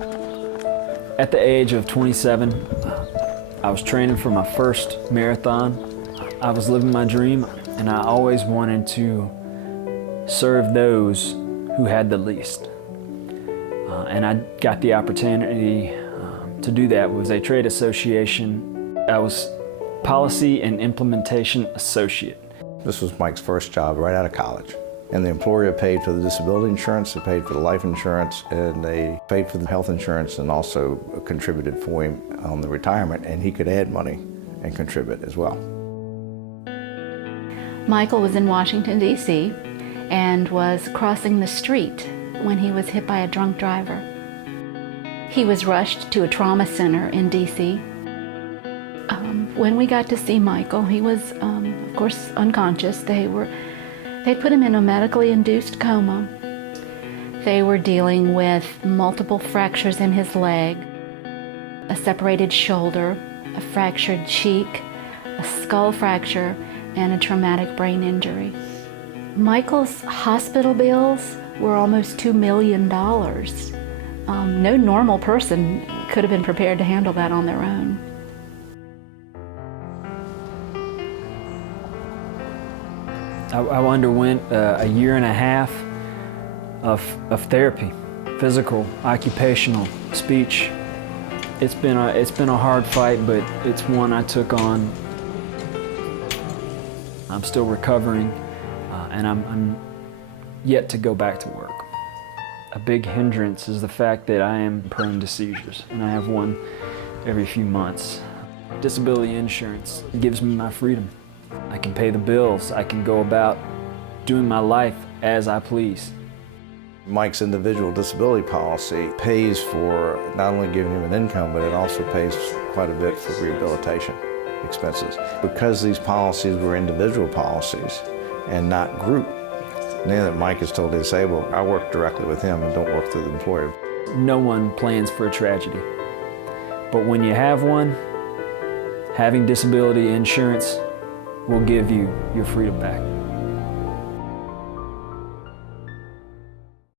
At the age of 27, I was training for my first marathon. I was living my dream, and I always wanted to serve those who had the least. And I got the opportunity to do that with a trade association. I was Policy and Implementation Associate. This was Mike's first job right out of college. And the employer paid for the disability insurance, they paid for the life insurance, and they paid for the health insurance and also contributed for him on the retirement, and he could add money and contribute as well. Michael was in Washington, D.C. and was crossing the street when he was hit by a drunk driver. He was rushed to a trauma center in D.C. When we got to see Michael, he was, of course, unconscious. They put him in a medically induced coma. They were dealing with multiple fractures in his leg, a separated shoulder, a fractured cheek, a skull fracture, and a traumatic brain injury. Michael's hospital bills were almost $2 million. No normal person could have been prepared to handle that on their own. I underwent a year and a half of therapy, physical, occupational, speech. It's been a hard fight, but it's one I took on. I'm still recovering, and I'm yet to go back to work. A big hindrance is the fact that I am prone to seizures, and I have one every few months. Disability insurance gives me my freedom. I can pay the bills. I can go about doing my life as I please. Mike's individual disability policy pays for not only giving him an income, but it also pays quite a bit for rehabilitation expenses. Because these policies were individual policies and not group, now that Mike is totally disabled, I work directly with him and don't work through the employer. No one plans for a tragedy, but when you have one, having disability insurance will give you your freedom back.